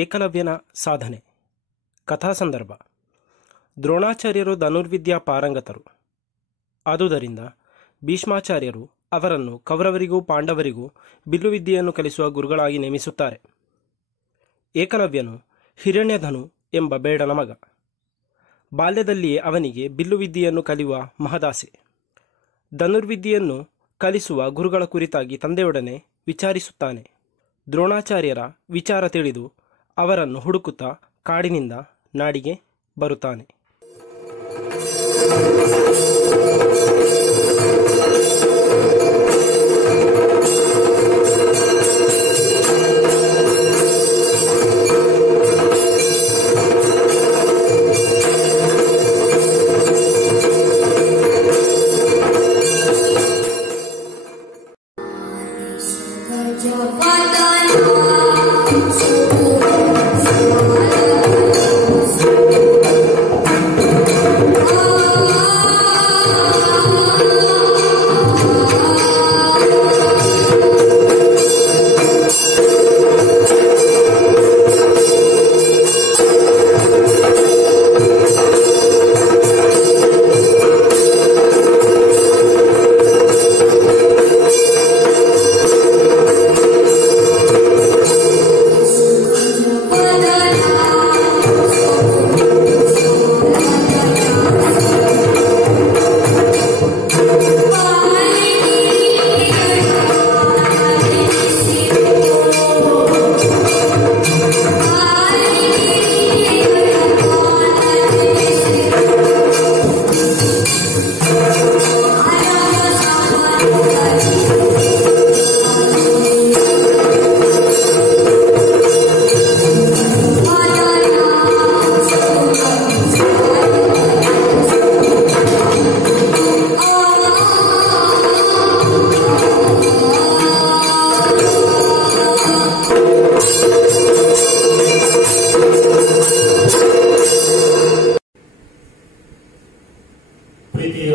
ಏಕಲವ್ಯನ ಸಾಧನೆ. ಕಥಾ ಸಂದರ್ಭ: ದ್ರೋಣಾಚಾರ್ಯರು ಧನುರ್ವಿದ್ಯಾ ಪಾರಂಗತರು. ಆದುದರಿಂದ ಭೀಷ್ಮಾಚಾರ್ಯರು ಅವರನ್ನು ಕೌರವರಿಗೂ ಪಾಂಡವರಿಗೂ ಬಿಲ್ಲುವಿದ್ಯೆಯನ್ನು ಕಲಿಸುವ ಗುರುಗಳಾಗಿ ನೇಮಿಸುತ್ತಾರೆ. ಏಕಲವ್ಯನು ಹಿರಣ್ಯಧನು ಎಂಬ ಬೇಡನ ಮಗ. ಬಾಲ್ಯದಲ್ಲಿಯೇ ಅವನಿಗೆ ಬಿಲ್ಲುವಿದ್ಯೆಯನ್ನು ಕಲಿಯುವ ಮಹದಾಸೆ. ಧನುರ್ವಿದ್ಯೆಯನ್ನು ಕಲಿಸುವ ಗುರುಗಳ ಕುರಿತಾಗಿ ತಂದೆಯೊಡನೆ ವಿಚಾರಿಸುತ್ತಾನೆ. ದ್ರೋಣಾಚಾರ್ಯರ ವಿಚಾರ ತಿಳಿದು ಅವರನ್ನು ಹುಡುಕುತ್ತಾ ಕಾಡಿನಿಂದ ನಾಡಿಗೆ ಬರುತ್ತಾನೆ. ಪ್ರೀತಿಯ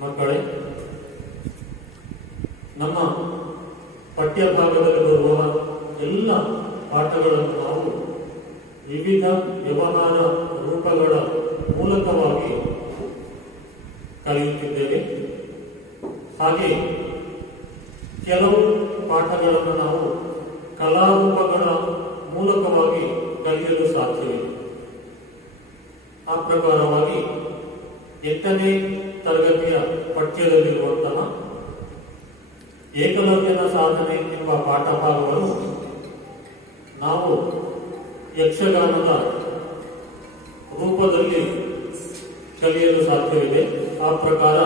ಮಕ್ಕಳೇ, ನಮ್ಮ ಪಠ್ಯಭಾಗದಲ್ಲಿ ಬರುವ ಎಲ್ಲ ಪಾಠಗಳನ್ನು ನಾವು ವಿವಿಧ ವ್ಯವಹಾರ ರೂಪಗಳ ಮೂಲಕವಾಗಿ ಕಲಿಯುತ್ತಿದ್ದೇವೆ. ಹಾಗೆ ಕೆಲವು ಪಾಠಗಳನ್ನು ನಾವು ಕಲಾರೂಪಗಳ ಮೂಲಕವಾಗಿ ಕಲಿಯಲು ಸಾಧ್ಯವಿದೆ. ಆ ಪ್ರಕಾರವಾಗಿ 8ನೇ ತರಗತಿಯ ಪಠ್ಯದಲ್ಲಿರುವಂತಹ ಏಕಲವ್ಯನ ಸಾಧನೆ ಎಂಬ ಪಾಠಭಾಗವನ್ನು ನಾವು ಯಕ್ಷಗಾನದ ರೂಪದಲ್ಲಿ ಕಲಿಯಲು ಸಾಧ್ಯವಿದೆ. ಆ ಪ್ರಕಾರ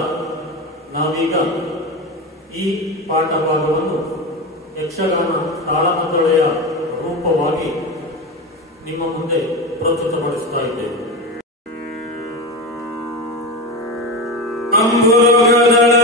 ನಾವೀಗ ಈ ಪಾಠಭಾಗವನ್ನು ಯಕ್ಷಗಾನ ತಾಳಮದ್ದಳೆಯ ರೂಪವಾಗಿ ನಿಮ್ಮ ಮುಂದೆ ಪ್ರಸ್ತುತಪಡಿಸ್ತಾ ಇದ್ದೇವೆ. Abu Jala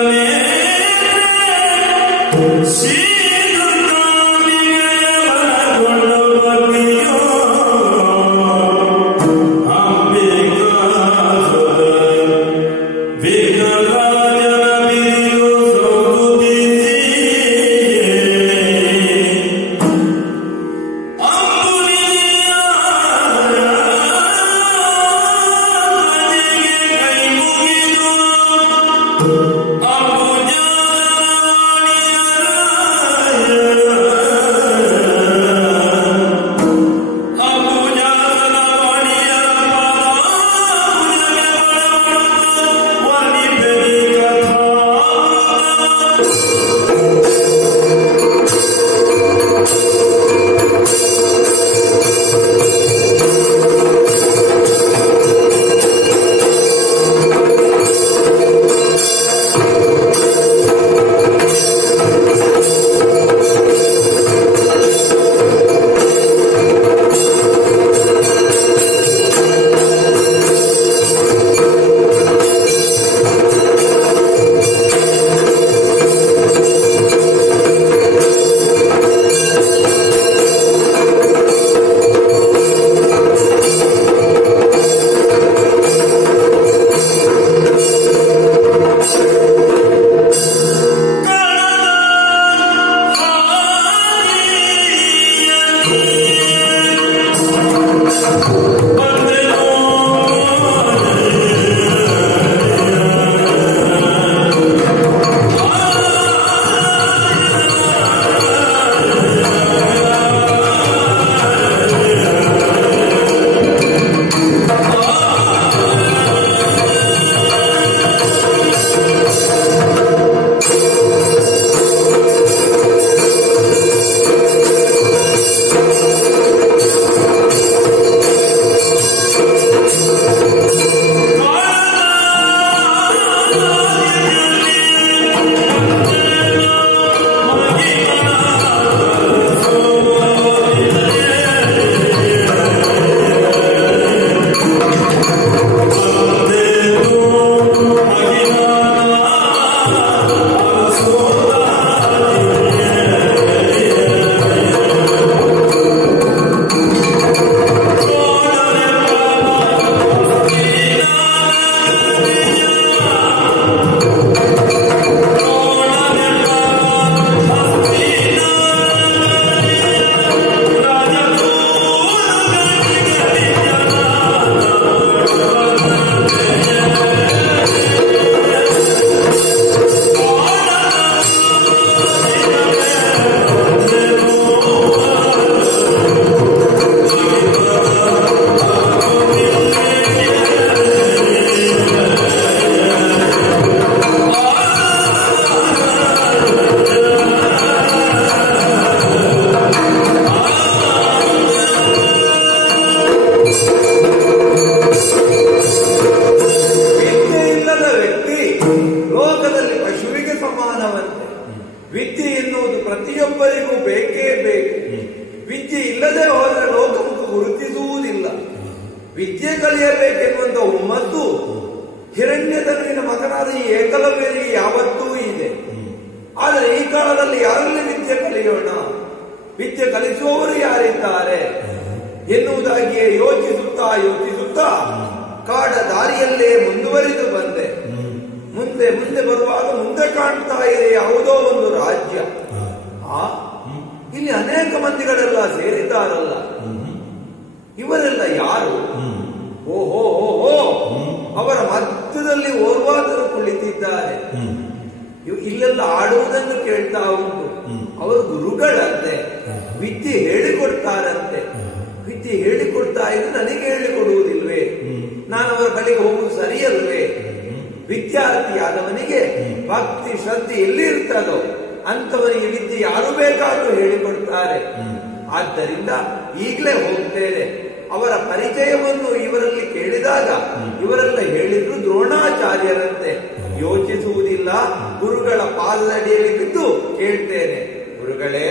ವಿದ್ಯೆ ಕಲಿಯಬೇಕೆನ್ನುವಂತ ಹುಮ್ಮತ್ತು ಹಿರಣ್ಯಧನುವಿನ ಮಗನಾದ ಈ ಏಕಲವ್ಯನಿಗೆ ಯಾವತ್ತೂ ಇದೆ. ಆದರೆ ಈ ಕಾಲದಲ್ಲಿ ಯಾರಲ್ಲಿ ವಿದ್ಯೆ ಕಲಿಯೋಣ, ವಿದ್ಯೆ ಕಲಿಸುವವರು ಯಾರಿದ್ದಾರೆ ಎನ್ನುವುದಾಗಿಯೇ ಯೋಚಿಸುತ್ತಾ ಯೋಚಿಸುತ್ತಾ ಕಾಡ ದಾರಿಯಲ್ಲೇ ಮುಂದುವರಿದು ಬಂದೆ. ಮುಂದೆ ಮುಂದೆ ಬರುವಾಗ ಮುಂದೆ ಕಾಣ್ತಾ ಇದೆ ಯಾವುದೋ ಒಂದು ರಾಜ್ಯ. ಇಲ್ಲಿ ಅನೇಕ ಮಂದಿಗಳೆಲ್ಲ ಸೇರಿದ್ದಾರಲ್ಲ, ಇವರೆಲ್ಲ ಯಾರು? ಓಹೋ ಓಹೋ, ಅವರ ಮಧ್ಯದಲ್ಲಿ ಓರ್ವಾದರು ಕುಳಿತಿದ್ದಾರೆ. ಇಲ್ಲೆಲ್ಲ ಆಡುವುದನ್ನು ಕೇಳ್ತಾ ಉಂಟು. ಅವರು ಗುರುಗಳಂತೆ, ವಿದ್ಯೆ ಹೇಳಿಕೊಡ್ತಾರಂತೆ. ವಿದ್ಯೆ ಹೇಳಿಕೊಡ್ತಾ ಇದ್ದು ನನಗೆ ಹೇಳಿಕೊಡುವುದಿಲ್ವೇ? ನಾನು ಅವರ ಬಳಿಗೆ ಹೋಗುವುದು ಸರಿಯಲ್ವೇ? ವಿದ್ಯಾರ್ಥಿಯಾದವನಿಗೆ ಭಕ್ತಿ ಶ್ರದ್ಧೆ ಎಲ್ಲಿರ್ತದೋ ಅಂತವನಿಗೆ ವಿದ್ಯೆ ಯಾರು ಬೇಕಾದ್ರೂ ಹೇಳಿಕೊಡ್ತಾರೆ. ಆದ್ದರಿಂದ ಈಗಲೇ ಹೋಗ್ತೇನೆ. ಅವರ ಪರಿಚಯವನ್ನು ಇವರಲ್ಲಿ ಕೇಳಿದಾಗ ಇವರೆಲ್ಲ ಹೇಳಿದ್ರು ದ್ರೋಣಾಚಾರ್ಯರಂತೆ. ಯೋಚಿಸುವುದಿಲ್ಲ, ಗುರುಗಳ ಪಾದದಡಿಯಲ್ಲಿ ಬಿದ್ದು ಕೇಳ್ತೇನೆ. ಗುರುಗಳೇ,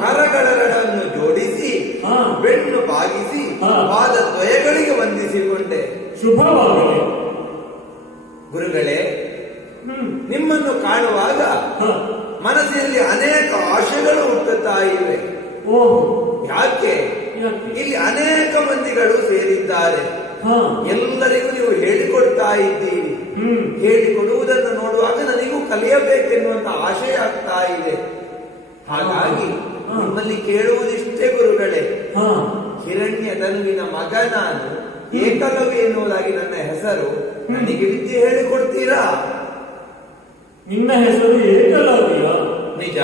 ಕರಗಳೆರಡನ್ನು ಜೋಡಿಸಿ ಬೆನ್ನು ಬಾಗಿಸಿ ಪಾದದ್ವಯಗಳಿಗೆ ವಂದಿಸಿಕೊಂಡೆ. ಶುಭವಾಗಲಿ. ಗುರುಗಳೇ, ನಿಮ್ಮನ್ನು ಕಾಣುವಾಗ ಮನಸ್ಸಿನಲ್ಲಿ ಅನೇಕ ಆಶೆಗಳು ಹುಟ್ಟುತ್ತಾ ಇವೆ. ಯಾಕೆ? ಇಲ್ಲಿ ಅನೇಕ ಮಂದಿಗಳು ಸೇರಿದ್ದಾರೆ. ಎಲ್ಲರಿಗೂ ನೀವು ಹೇಳಿಕೊಡ್ತಾ ಇದ್ದೀರಿ. ಹೇಳಿಕೊಡುವುದನ್ನು ನೋಡುವಾಗ ನನಗೂ ಕಲಿಯಬೇಕೆನ್ನುವಂತ ಆಶೆ ಆಗ್ತಾ ಇದೆ. ಹಾಗಾಗಿ ನಿಮ್ಮಲ್ಲಿ ಕೇಳುವುದಿಷ್ಟೇ ಗುರುಗಳೇ, ಹಿರಣ್ಯಧನುವಿನ ಮಗ ನಾನು, ಏಕಲವ್ಯ ಎನ್ನುವುದಾಗಿ ನನ್ನ ಹೆಸರು. ನನಗೆ ವಿದ್ಯೆ ಹೇಳಿಕೊಡ್ತೀರಾ? ನಿನ್ನ ಹೆಸರು ಏಕಲವ್ಯ? ನಿಜ.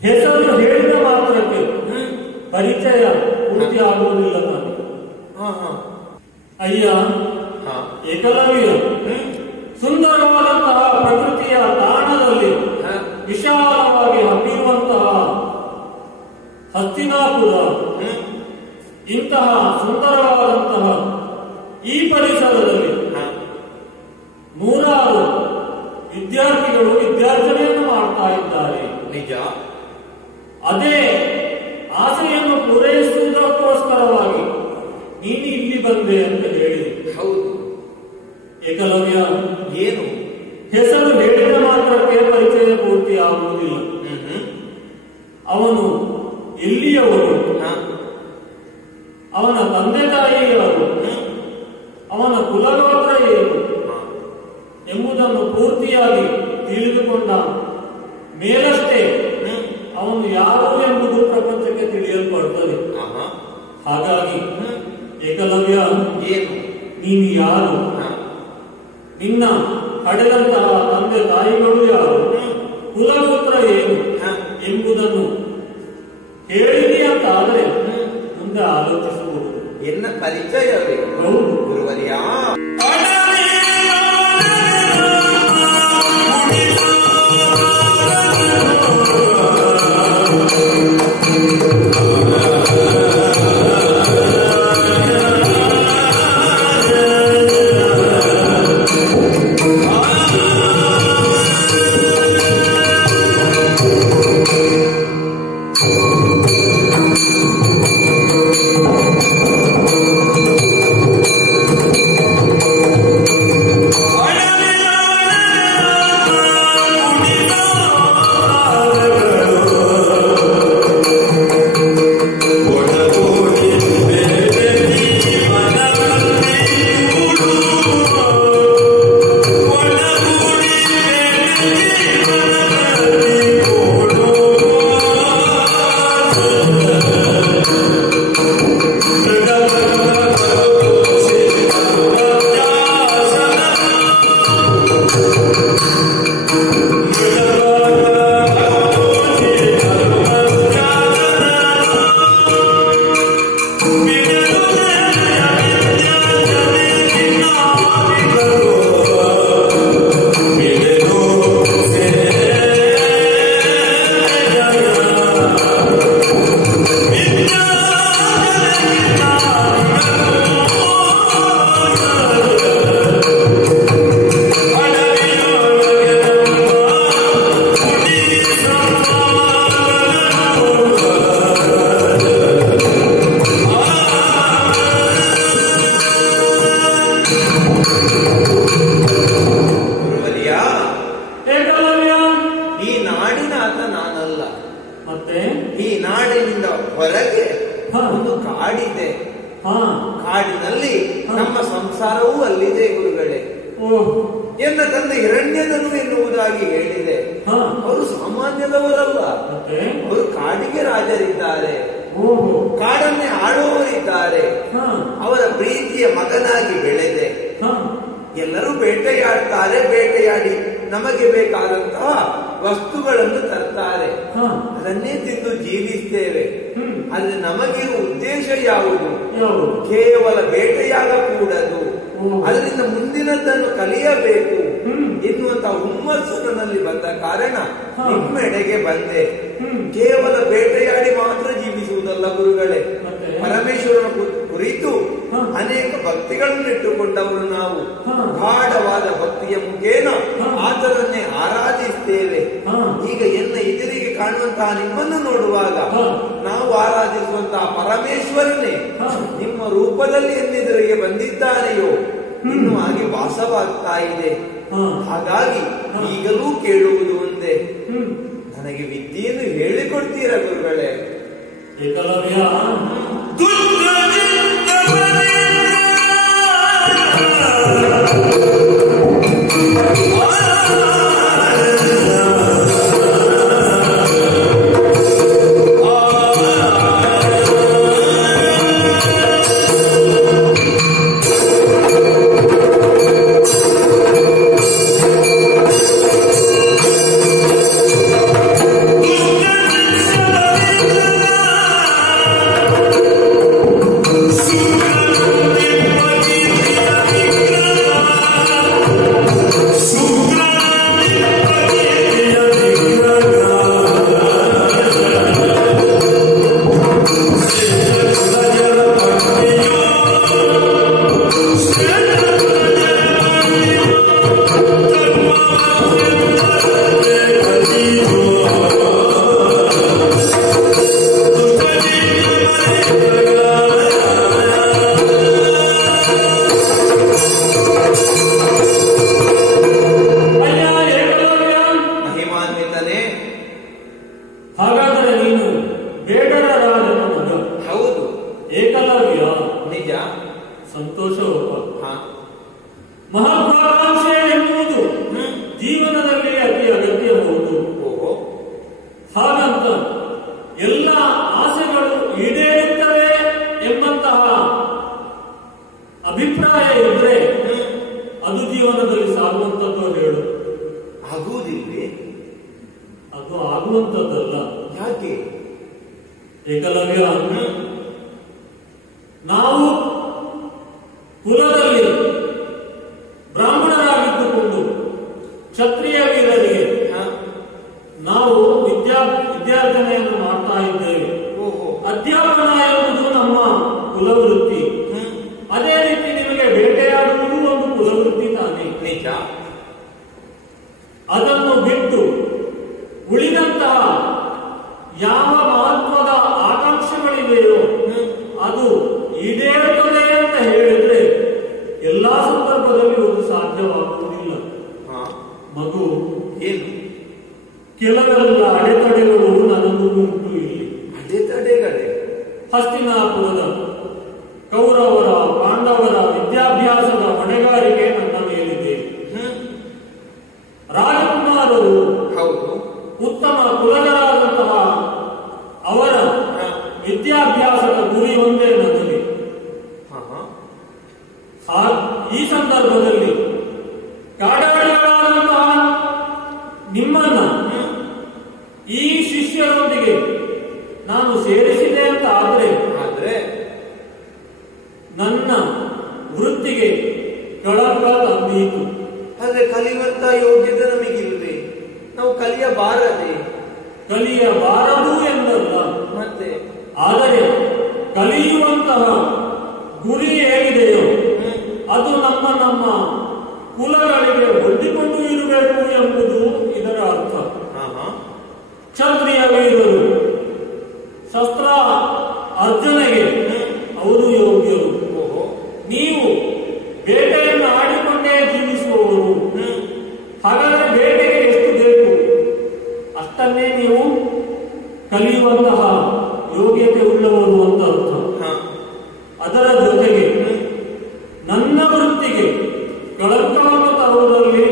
ಹೆಸರು ಹೇಳಿದ ಮಾತ್ರಕ್ಕೆ ಪರಿಚಯ ಪೂರ್ತಿ ಆಗುವುದಿಲ್ಲ ನನಗೆ. ಅಯ್ಯ ಏಕಲವ್ಯ, ಸುಂದರವಾದಂತಹ ಪ್ರಕೃತಿಯ ತಾಣದಲ್ಲಿ ವಿಶಾಲವಾಗಿ ಹಬ್ಬಿರುವಂತಹ ಹಸ್ತಿನಾಪುರ, ಇಂತಹ ಸುಂದರವಾದಂತಹ ಈ ಪರಿಸರದಲ್ಲಿ ನೂರಾರು ವಿದ್ಯಾರ್ಥಿಗಳು ವಿದ್ಯಾರ್ಜನೆಯನ್ನು ಮಾಡ್ತಾ ಇದ್ದಾರೆ. ನಿಜ. ಅದೇ ಆಸೆಯನ್ನು ಪೂರೈಸುವುದಕ್ಕೋಸ್ಕರವಾಗಿ ತಂದೆ ಅಂತ ಹೇಳಿದೆ. ಹೌದು. ಏಕಲವ್ಯ ಏನು? ಹೆಸರು ಹೇಳಿದ ಮಾತ್ರಕ್ಕೆ ಪರಿಚಯ ಪೂರ್ತಿ ಆಗುವುದಿಲ್ಲ. ಅವನು ಎಲ್ಲಿಯವರು, ಅವನ ತಂದೆ ತಾಯಿ ಯಾರು, ಅವನ ಕುಲಗೋತ್ರ ಏನು ಎಂಬುದನ್ನು ಪೂರ್ತಿಯಾಗಿ ತಿಳಿದುಕೊಂಡ ಮೇಲಷ್ಟೇ ಅವನು ಯಾರು ಎಂಬುದು ಪ್ರಪಂಚಕ್ಕೆ ತಿಳಿಯಲ್ಪಡುತ್ತದೆ. ಹಾಗಾಗಿ ಏಕಲವ್ಯ, ಏನು ನೀನು ಯಾರು, ನಿನ್ನ ಹಡೆದಂತಹ ತಂದೆ ತಾಯಿಗಳು ಯಾರು, ಕುಲಗೋತ್ರ ಏನು ಎಂಬುದನ್ನು ಹೇಳಿದೆಯ ಅಂತ ಆದರೆ ಮುಂದೆ ಆಲೋಚಿಸಬಹುದು. ಎನ್ನ ಪರಿಚಯವೇ ಗುರುವರ್ಯ. ಹೊರಗೆ ಒಂದು ಕಾಡಿದೆ. ಕಾಡಿನಲ್ಲಿ ನಮ್ಮ ಸಂಸಾರವೂ ಅಲ್ಲಿದೆ ಗುರುಗಳೇ. ಎನ್ನ ತಂದೆ ಹಿರಣ್ಯದನು ಎನ್ನುವುದಾಗಿ ಹೇಳಿದೆ. ಅವರು ಸಾಮಾನ್ಯದವರಲ್ಲ, ಅವರು ಕಾಡಿಗೆ ರಾಜರಿದ್ದಾರೆ, ಕಾಡನ್ನೇ ಆಳುವವರಿದ್ದಾರೆ. ಅವರ ಪ್ರೀತಿಯ ಮಗನಾಗಿ ಬೆಳೆದೆ. ಎಲ್ಲರೂ ಬೇಟೆಯಾಡ್ತಾರೆ, ಬೇಟೆಯಾಡಿ ನಮಗೆ ಬೇಕಾದಂತಹ ವಸ್ತುಗಳನ್ನು ತರ್ತಾರೆ, ಅದನ್ನೇ ತಿಂದು ಜೀವಿಸ್ತೇವೆ. ಆದ್ರೆ ನಮಗಿರುವ ಉದ್ದೇಶ ಯಾವುದು? ಕೇವಲ ಬೇಟೆಯಾಗಕೂಡದು, ಅದರಿಂದ ಮುಂದಿನದನ್ನು ಕಲಿಯಬೇಕು ಎನ್ನುವಂತಹ ಹುಮ್ಮಸ್ಸು ನನ್ನಲ್ಲಿ ಬಂದ ಕಾರಣ ನಿಮ್ಮೆಡೆಗೆ ಬಂದೆ. ಕೇವಲ ಬೇಟೆಯಾಡಿ ಮಾತ್ರ ಜೀವಿಸುವುದಲ್ಲ ಗುರುಗಳೇ, ಪರಮೇಶ್ವರನ ಕುರಿತು ಅನೇಕ ಭಕ್ತಿಗಳನ್ನು ಇಟ್ಟುಕೊಂಡವರು ನಾವು. ಗಾಢವಾದ ಭಕ್ತಿಯ ಮುಖೇನ ಆತನನ್ನೇ ಆರಾಧಿಸ್ತೇವೆ. ಈಗ ಎನ್ನ ಎದುರಿಗೆ ಕಾಣುವಂತಹ ನಿಮ್ಮನ್ನು ನೋಡುವಾಗ ನಾವು ಆರಾಧಿಸುವಂತಹ ಪರಮೇಶ್ವರನೇ ನಿಮ್ಮ ರೂಪದಲ್ಲಿ ಎನ್ನೆದುರಿಗೆ ಬಂದಿದ್ದಾನೆಯೋ ಇನ್ನು ಆಗಿ ವಾಸವಾಗ್ತಾ ಇದೆ. ಹಾಗಾಗಿ ಈಗಲೂ ಕೇಳುವುದು ಒಂದೇ, ನನಗೆ ವಿದ್ಯೆಯನ್ನು ಹೇಳಿಕೊಡ್ತೀರಾ ಗುರುಗಳೇ? ಏಕಲವ್ಯ, ಸಂತೋಷವಪ್ಪ. ಮಹತ್ವಾಕಾಂಕ್ಷೆ ಎನ್ನುವುದು ಜೀವನದಲ್ಲಿ ಅತಿ ಅಗತ್ಯ ಹೌದು. ಹಾಗಂತ ಎಲ್ಲ ಆಸೆಗಳು ಈಡೇರುತ್ತವೆ ಎಂಬಂತಹ ಅಭಿಪ್ರಾಯ ಇದ್ರೆ ಅದು ಜೀವನದಲ್ಲಿ ಸಾಗುವಂತದ್ದು ಹೇಳು. ಆಗುವುದಿಲ್ವೇ? ಅದು ಆಗುವಂತದ್ದಲ್ಲ. ಯಾಕೆ? ಏಕಲವ್ಯ, ನಾವು ಕುಲದಲ್ಲಿ ಬ್ರಾಹ್ಮಣರಾಗಿದ್ದುಕೊಂಡು ಕ್ಷತ್ರಿಯ ವೀರರಿಗೆ ನಾವು ವಿದ್ಯಾರ್ಜನೆಯನ್ನು ಮಾಡ್ತಾ ಇದ್ದೇವೆ. ಅಧ್ಯಾಪನ ಎನ್ನುವುದು ನಮ್ಮ ಕುಲವೃತ್ತಿ. ಅದೇ ರೀತಿ ನಿಮಗೆ ಬೇಟೆಯಾಡುವುದು ಒಂದು ಕುಲವೃತ್ತಿ ತಾನೇ. ನಿಜ. ಅದನ್ನು ಬಿಟ್ಟು ಉಳಿದಂತಹ ಯಾವ ಮಹತ್ವದ ಆಕಾಂಕ್ಷೆಗಳಿವೆಯೋ ಅದು ಈಡೇರುತ್ತದೆ ಅಂತ ಹೇಳಿದ್ರೆ ಎಲ್ಲಾ ಸಂದರ್ಭದಲ್ಲಿ ಅದು ಸಾಧ್ಯವಾಗುವುದಿಲ್ಲ. ಮಗು, ಏನು ಕೆಲವೆಲ್ಲ ಅಡೆತಡೆಗಳು ನನಗೂ ಉಂಟು. ಇಲ್ಲಿ ಅಡೆತಡೆಗಳೇ? ಹಸ್ತಿನಾಪುರದ ಕೌರವರ ಪಾಂಡವರ ವಿದ್ಯಾಭ್ಯಾಸದ ಹೊಣೆಗಾರಿಕೆ ನನ್ನ ಮೇಲಿದೆ. ರಾಜಕುಮಾರರು ಹೌದು, ಉತ್ತಮ ಕುಲಜರಾದಂತಹ ಅವರ ವಿದ್ಯಾಭ್ಯಾಸದ ಗುರಿ ಒಂದೇ ನನಗೆ. ಈ ಸಂದರ್ಭದಲ್ಲಿ ಕಾಡಾಡಿಗಳಾದಂತಹ ನಿಮ್ಮನ್ನ ಈ ಶಿಷ್ಯರೊಂದಿಗೆ ನಾನು ಸೇರಿಸಿದೆ ಅಂತ ಆದ್ರೆ ನನ್ನ ವೃತ್ತಿಗೆ ಕಳಂಕ ತಂದೀತು. ಆದ್ರೆ ಕಲಿಯುವಂತ ಯೋಗ್ಯತೆ ನಮಗಿಲ್ವೇ? ನಾವು ಕಲಿಯಬಾರದೆ? ಕಲಿಯಬಾರದು ಎಂದಲ್ಲ, ಮತ್ತೆ ಆದರೆ ಕಲಿಯುವಂತಹ ಗುರಿ ಹೇಗಿದೆಯೋ ಅದು ನಮ್ಮ ಕುಲಗಳಿಗೆ ಹೊಂದಿಕೊಂಡು ಇರಬೇಕು ಎಂಬುದು ಇದರ ಅರ್ಥ. ಕ್ಷತ್ರಿಯ ವೀರರು ಶಸ್ತ್ರ ಅರ್ಜನೆಗೆ ಅವರು ಯೋಗ್ಯರು. ನೀವು ಬೇಟೆಯನ್ನು ಆಡಿಕೊಂಡೇ ಜೀವಿಸುವವರು. ಹಾಗಾದರೆ ಬೇಟೆಗೆ ಎಷ್ಟು ಬೇಕು ಅಷ್ಟನ್ನೇ ನೀವು ಕಲಿಯುವಂತಹ ಯೋಗ್ಯತೆ ಉಳ್ಳವರು ಅಂತ ಅರ್ಥ. ಅದರ ಜೊತೆಗೆ ನನ್ನ ವೃತ್ತಿಗೆ ಕಳಂಕವನ್ನು ತರುವುದರಲ್ಲಿ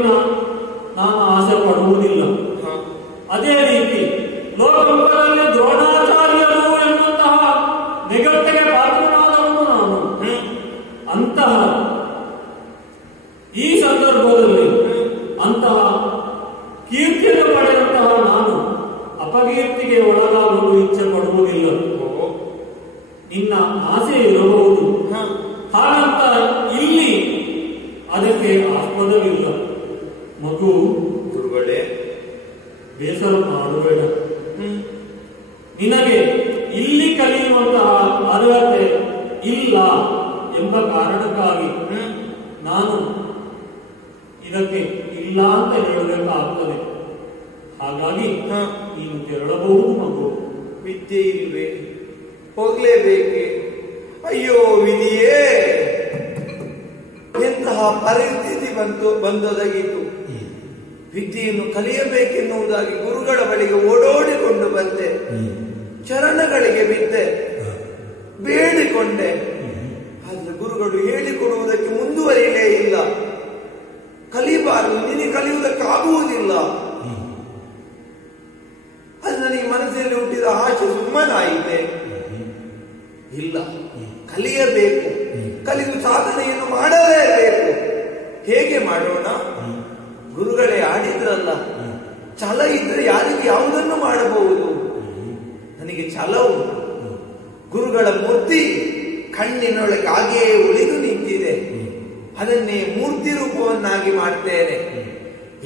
ನಾನು ಆಸೆ ಪಡುವುದಿಲ್ಲ. ಅದೇ ರೀತಿ ಲೋಕದಲ್ಲಿ ದ್ರೋಣಾಚಾರ್ಯರು ಎನ್ನುವಂತಹ ನಿಗಟ್ಟಿಗೆ ಪಾತ್ರನಾದವನು ನಾನು. ಅಂತಹ ಈ ಸಂದರ್ಭದಲ್ಲಿ ಅಂತಹ ಕೀರ್ತಿಯನ್ನು ಪಡೆದಂತಹ ನಾನು ಅಪಕೀರ್ತಿಗೆ ಒಳಗಾಗಲು ಇಚ್ಛೆ ಪಡುವುದಿಲ್ಲ. ನಿನ್ನ ಆಸೆ ಇರಬಹುದು, ಹಾಗಂತ ಇಲ್ಲಿ ಅದಕ್ಕೆ ಆಸ್ಪದವಿಲ್ಲ. ಮಗು, ಗುರುಗಳೇ, ಬೇಸರ ಮಾಡಬೇಡ. ನಿನಗೆ ಇಲ್ಲಿ ಕಲಿಯುವಂತಹ ಅರ್ಹತೆ ಇಲ್ಲ ಎಂಬ ಕಾರಣಕ್ಕಾಗಿ ನಾನು ಇದಕ್ಕೆ ಇಲ್ಲ ಅಂತ ಹೇಳಬೇಕಾಗ್ತದೆ. ಹಾಗಾಗಿ ನೀನು ತೆರಳಬಹುದು. ಮಗು, ವಿದ್ಯೆ ಇಲ್ವೇ? ಹೋಗ್ಲೇಬೇಕೆ? ಅಯ್ಯೋ ವಿಧಿಯೇ, ಎಂತಹ ಪರಿಸ್ಥಿತಿ ಬಂದೊದಗಿತು. ವಿದ್ಯೆಯನ್ನು ಕಲಿಯಬೇಕೆನ್ನುವುದಾಗಿ ಗುರುಗಳ ಬಳಿಗೆ ಓಡೋಡಿಕೊಂಡು ಬಂದೆ. ಚರಣಗಳಿಗೆ ಬಿದ್ದೆ, ಬೇಡಿಕೊಂಡೆ. ಆದ್ರೆ ಗುರುಗಳು ಹೇಳಿಕೊಡುವುದಕ್ಕೆ ಮುಂದುವರಿಯಲೇ ಇಲ್ಲ. ಕಲಿಬಾರದು, ನಿನಗೆ ಕಲಿಯುವುದಕ್ಕಾಗುವುದಿಲ್ಲ. ಅದು ನನಗೆ ಮನಸ್ಸಿನಲ್ಲಿ ಹುಟ್ಟಿದ ಆಶೆ ಸುಮ್ಮನಾಯಿತೆ. ಇಲ್ಲ, ಕಲಿಯಬೇಕು, ಕಲಿದು ಸಾಧನೆಯನ್ನು ಮಾಡಲೇಬೇಕು. ಹೇಗೆ ಮಾಡೋಣ? ಗುರುಗಳೇ ಆಡಿದ್ರಲ್ಲ, ಛಲ ಇದ್ರೆ ಯಾರಿಗೆ ಯಾವುದನ್ನು ಮಾಡಬಹುದು. ನನಗೆ ಛಲ ಉಂಟು. ಗುರುಗಳ ಮೂರ್ತಿ ಕಣ್ಣಿನೊಳಗೆ ಹಾಗೆಯೇ ಉಳಿದು ನಿಂತಿದೆ. ಅದನ್ನೇ ಮೂರ್ತಿ ರೂಪವನ್ನಾಗಿ ಮಾಡ್ತೇನೆ.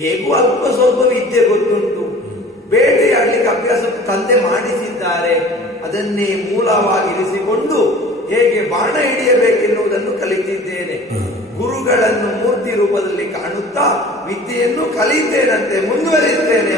ಹೇಗೂ ಅಲ್ಪ ಸ್ವಲ್ಪ ವಿದ್ಯೆ ಗೊತ್ತುಂಟು. ಬೇಟೆಯಾಡಲಿಕ್ಕೆ ಅಭ್ಯಾಸ ತಂದೆ ಮಾಡಿಸಿದ್ದಾರೆ. ಅದನ್ನೇ ಮೂಲವಾಗಿರಿಸಿಕೊಂಡು ಹೇಗೆ ಬಾಣ ಹಿಡಿಯಬೇಕೆನ್ನುವುದನ್ನು ಕಲಿತಿದ್ದೇನೆ. ಗುರುಗಳನ್ನು ಮೂರ್ತಿ ರೂಪದಲ್ಲಿ ಕಾಣುತ್ತಾ ವಿದ್ಯೆಯನ್ನು ಕಲಿತೇನಂತೆ, ಮುಂದುವರಿಯುತ್ತೇನೆ.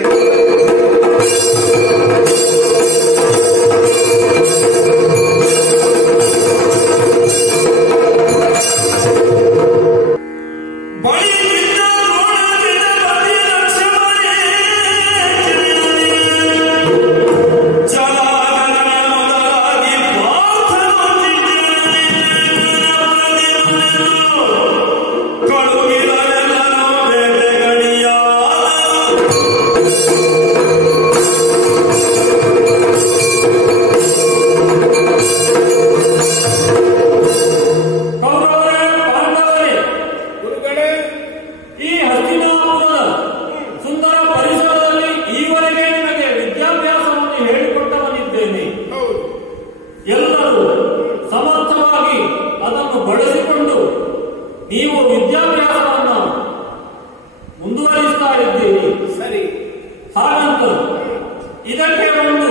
ನೀವು ವಿದ್ಯಾಭ್ಯಾಸವನ್ನು ಮುಂದುವರಿಸ್ತಾ ಇದ್ದೀರಿ. ಸರಿ. ಹಾಗಂತ ಇದಕ್ಕೆ ಒಂದು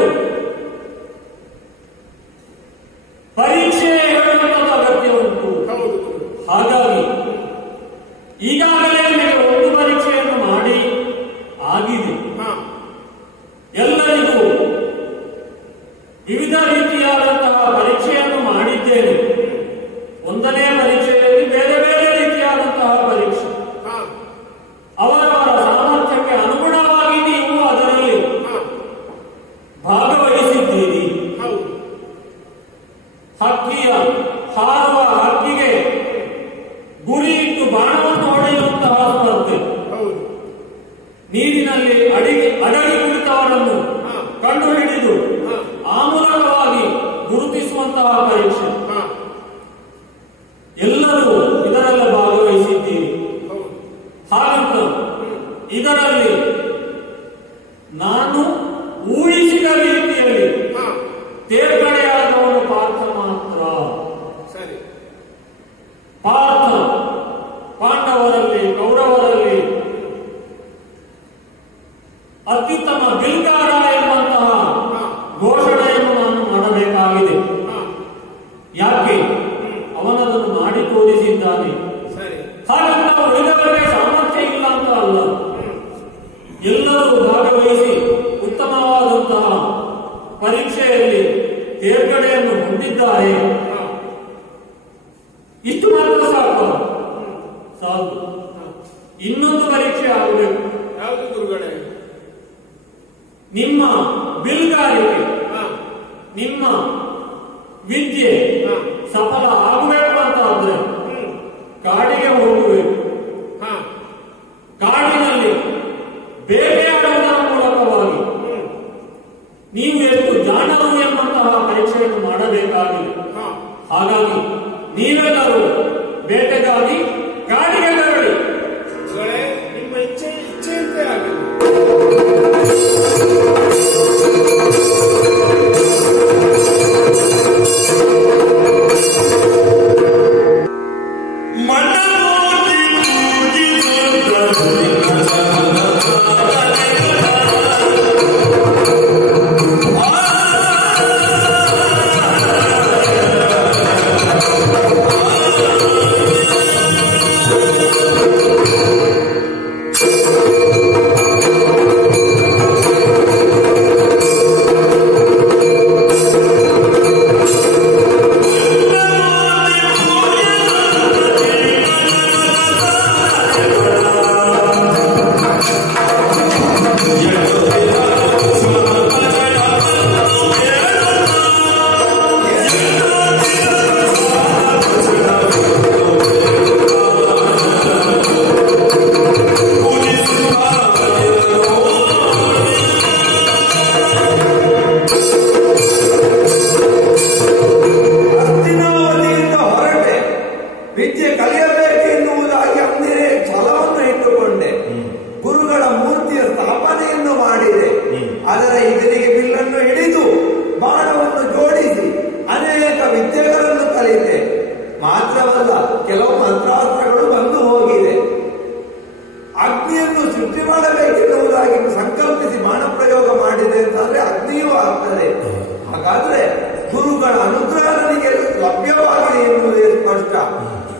ಪರೀಕ್ಷೆ ಹೇಳುವಂತಹ ಅಗತ್ಯ ಉಂಟು. ಹೌದು. ಹಾಗಾಗಿ ಈಗಾಗಲೇ ನಿಮಗೆ ಒಂದು ಪರೀಕ್ಷೆಯನ್ನು ಮಾಡಿ ಆಗಿದೆ. ಎಲ್ಲರಿಗೂ ವಿವಿಧ ರೀತಿಯಾದಂತಹ ಪರೀಕ್ಷೆಯನ್ನು ಮಾಡಿದ್ದೇನೆ. ಒಂದನೇ ಪರೀಕ್ಷೆಯಲ್ಲಿ ಬೇರೆ ಬೇರೆ ರೀತಿಯಾದಂತಹ ಪರೀಕ್ಷೆ, ಅವರವರ ಸಾಮರ್ಥ್ಯಕ್ಕೆ ಅನುಗುಣವಾಗಿ ನೀವು ಅದರಲ್ಲಿ ಭಾಗವಹಿಸಿದ್ದೀರಿ. ಹಕ್ಕಿಯ ಹಾರುವ ಹಕ್ಕಿಗೆ ಗುರಿ ಇಟ್ಟು ಬಾಣವನ್ನು ಹೊಡೆಯುವಂತಹ ಸ್ಪರ್ಧೆ, ನೀರಿನಲ್ಲಿ ಅಡಗಿ ಕುಳಿತವರನ್ನು ಕಂಡುಹಿಡಿದು ಆ ಮೂಲಕವಾಗಿ ಗುರುತಿಸುವಂತಹ ಪರೀಕ್ಷೆ, ಎಲ್ಲರೂ ಇದರಲ್ಲಿ ಭಾಗವಹಿಸಿದ್ದೀರಿ. ಹಾಗಂತ ಇದರಲ್ಲಿ ನಾನು ಊಹಿಸಿದ ರೀತಿಯಲ್ಲಿ ತೇರ್ಗಡೆಯಾದವನು ಪಾರ್ಥ ಮಾತ್ರ. ಸರಿ. ಪಾರ್ಥ ಪಾಂಡವರಲ್ಲಿ ಕೌರವರಲ್ಲಿ ಅತ್ಯುತ್ತಮ ಬಿಲ್ಗಾರ ಎಂಬಂತಹ ಘೋಷಣೆಯನ್ನು ನಾನು ಮಾಡಬೇಕಾಗಿದೆ. ಯಾಕೆ? ಅವನದನ್ನು ಮಾಡಿ ತೋರಿಸಿದ್ದಾನೆ. ಹಾಗಂತ ಉಳಿದವರಿಗೆ ಸಾಮರ್ಥ್ಯ ಇಲ್ಲ ಅಂತ ಅಲ್ಲ, ಎಲ್ಲರೂ ಭಾಗವಹಿಸಿ ಉತ್ತಮವಾದಂತಹ ಪರೀಕ್ಷೆಯಲ್ಲಿ ತೇರ್ಗಡೆಯನ್ನು ಹೊಂದಿದ್ದಾರೆ. ಇಷ್ಟು ಮಾತ್ರ ಸಾಕು? ಇನ್ನೊಂದು ಪರೀಕ್ಷೆ ಆಗಬೇಕು. ಯಾವುದು ಗುರುಗಳೇ? ನಿಮ್ಮ ಬಿಲ್ಗಾರಿಕೆ, ನಿಮ್ಮ ವಿದ್ಯೆ ಸಫಲ ಆಗಬೇಕು ಅಂತ ಆದ್ರೆ ಕಾಡಿಗೆ ಹೋಗಬೇಕು. ಕಾಡಿನಲ್ಲಿ ಬೇಟೆಯಾಡುವುದರ ಮೂಲಕವಾಗಿ ನೀವು ಎಷ್ಟು ಜಾಣರು ಎಂಬಂತಹ ಪರೀಕ್ಷೆಯನ್ನು ಮಾಡಬೇಕಾಗಿದೆ. ಹಾಗಾಗಿ ನೀವೆಲ್ಲರೂ ಬೇಟೆಗಾಗಿ ಕಾಡಿಗೆ ತೆರಳಿ. ನಿಮ್ಮ ಇಚ್ಛೆಯಂತೆ ಆಗಲಿ.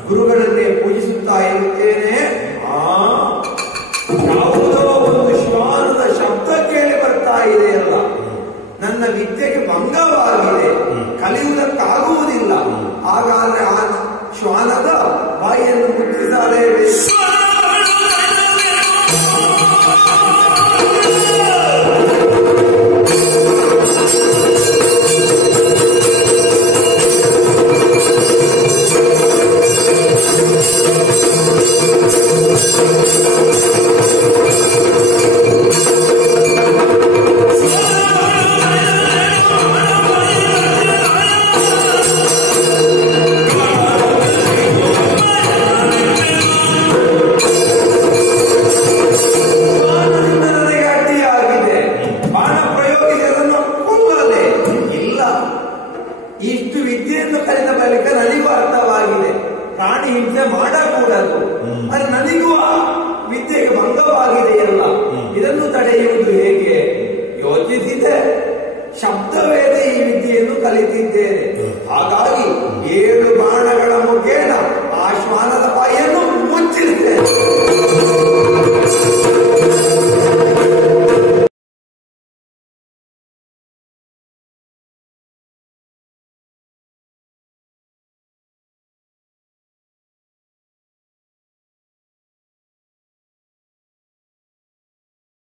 ಗುರುಗಳನ್ನೇ ಪೂಜಿಸುತ್ತಾ ಇರುತ್ತೇನೆ. ಯಾವುದೋ ಒಂದು ಶ್ವಾನದ ಶಬ್ದ ಕೇಳಿ ಬರ್ತಾ ಇದೆಯಲ್ಲ, ನನ್ನ ವಿದ್ಯೆಗೆ ಭಂಗವಾಗಿದೆ, ಕಲಿಯುವುದಕ್ಕಾಗುವುದಿಲ್ಲ. ಹಾಗಾದ್ರೆ ಆ ಶ್ವಾನದ ಬಾಯಿಯನ್ನು ಮುಚ್ಚಿಸಲೇಬೇಕು. ಹಿಂಸೆ ಮಾಡಕೂಡದು. ಅದು ನನಗೂ ಆ ವಿದ್ಯೆಗೆ ಭಂಗವಾಗಿದೆಯಲ್ಲ, ಇದನ್ನು ತಡೆಯುವುದು ಹೇಗೆ ಯೋಚಿಸಿದೆ. ಶಬ್ದವೇದ ಈ ವಿದ್ಯೆಯನ್ನು ಕಲಿತಿದ್ದೇನೆ. ಹಾಗಾಗಿ 7 ಬಾಣಗಳ ಮುಖೇನ ಆ ಶ್ವಾನದ